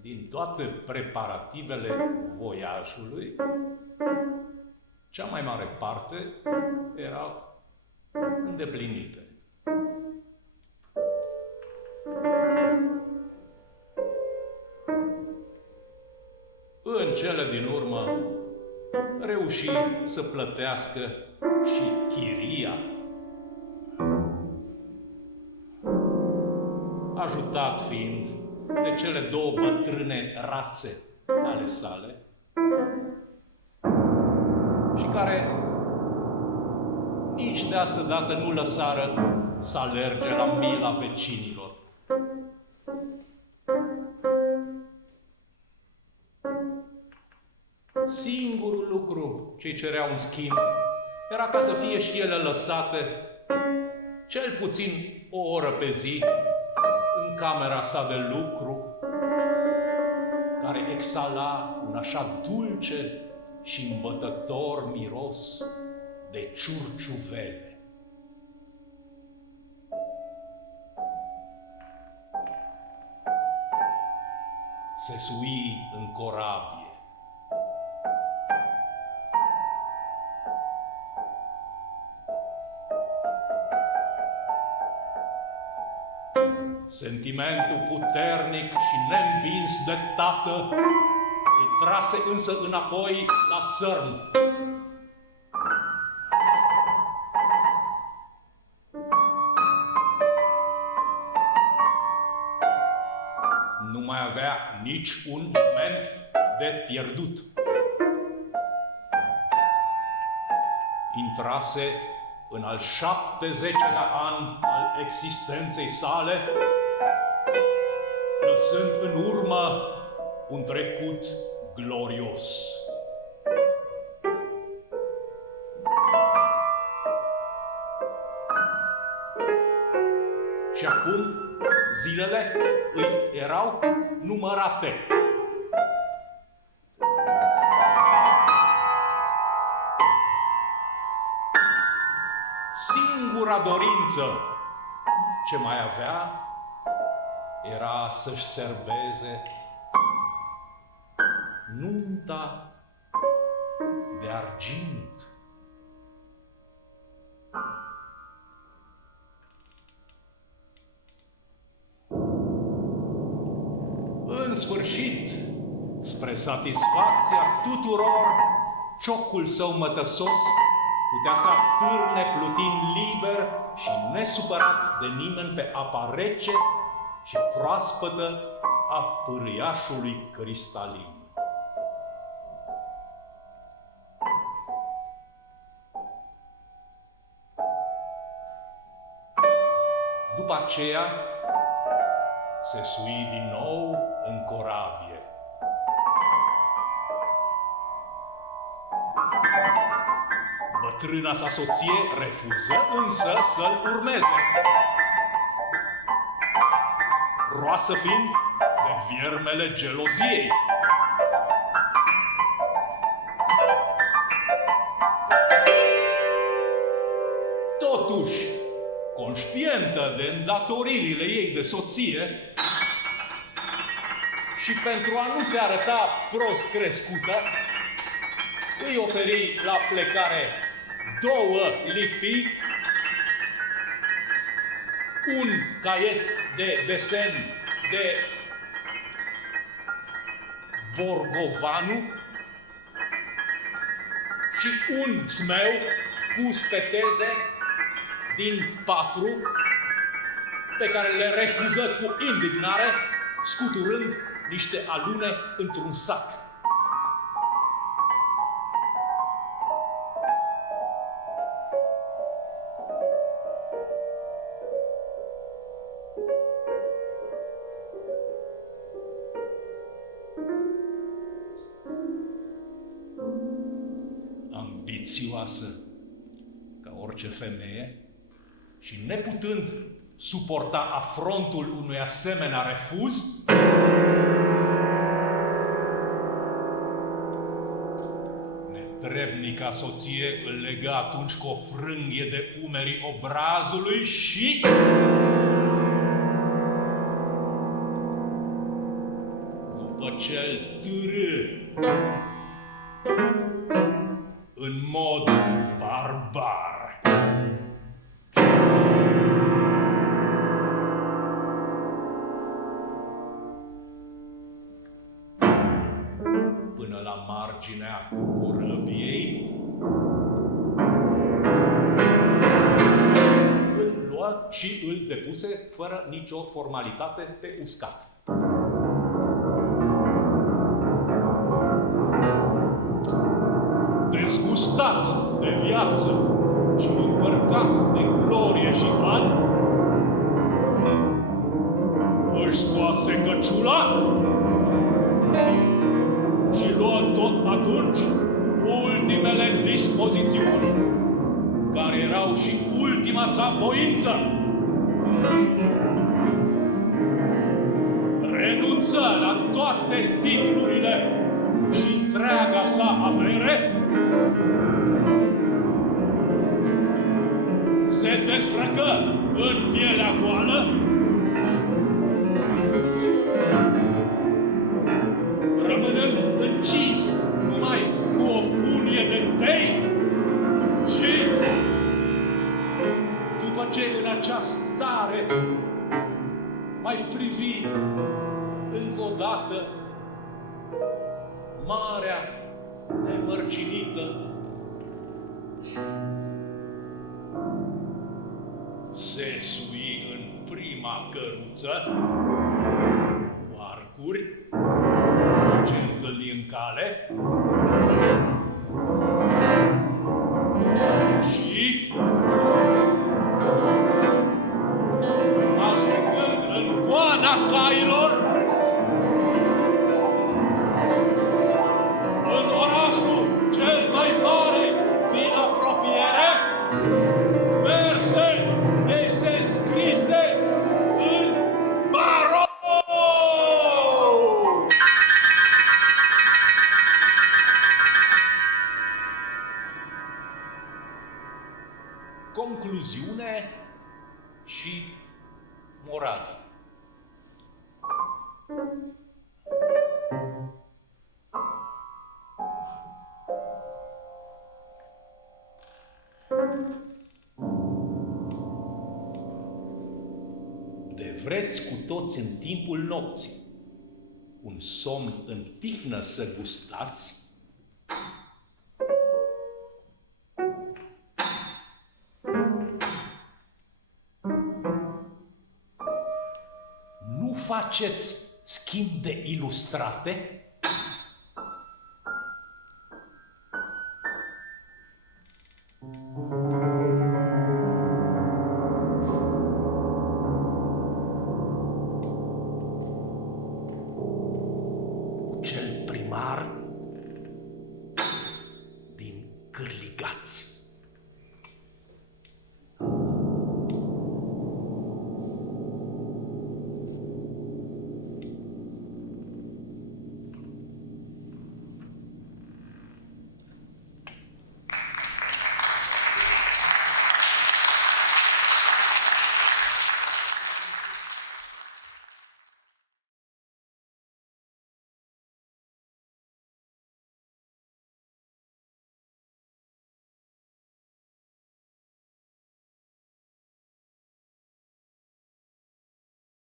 Din toate preparativele voiajului, cea mai mare parte erau îndeplinite. În cele din urmă, reuși să plătească și chiria. Ajutat fiind de cele două bătrâne rațe ale sale, și care nici de asta dată nu lăsară să alerge la mila vecinilor. Singurul lucru ce-i cereau în schimb era ca să fie și ele lăsate cel puțin o oră pe zi în camera sa de lucru, care exhala un așa dulce și îmbătător miros de ciurciuvele. Se sui în corabie. Sentimentul puternic și neînvins de tată îl trase însă înapoi la țărm. Nu mai avea nici un moment de pierdut. Intrase în al 70-lea an al existenței sale, lăsând în urmă un trecut glorios. Și acum zilele îi erau numărate. Singura dorință ce mai avea era să-și serbeze nunta de argint. În sfârșit, spre satisfacția tuturor, ciocul său mătăsos putea să atârne plutind liber și nesupărat de nimeni pe apa rece și proaspătă a pârâiașului cristalin. După aceea, se sui din nou în corabie. Bătrâna sa soție refuză însă să-l urmeze, roasă fiind de viermele geloziei. Totuși, conștientă de îndatoririle ei de soție și pentru a nu se arăta prost crescută, îi oferi la plecare 2 lipii, un caiet de desen de Borgovanu și un smeu cu speteze din 4, pe care le refuză cu indignare, scuturând niște alune într-un sac. Ambițioasă ca orice femeie și neputând suporta afrontul unui asemenea refuz, netrebnica soție îl lega atunci cu o frânghie de umerii obrazului și cel târâ în mod barbar. Până la marginea corăbiei, îl lua și îl depuse fără nicio formalitate pe uscat. Dezgustat de viață și încărcat de glorie și ani, își scoase căciula și luă tot atunci ultimele dispozițiuni, care erau și ultima sa voință. Renunță la toate titlurile și întreaga sa avere, se dezbrăcă în pielea goală, rămânând încins numai cu o funie de tei, și după ce în acea stare mai privi încă o dată marea nemărginită, se sui în prima căruță cu arcuri ce întâlni în cale și, ajungând în goana cailor, în orașul cel mai mare din apropiere, merse de se înscrise în barou! Concluziune și morală. De vreți cu toți în timpul nopții un somn în tihnă să gustați, nu faceți schimb de ilustrate,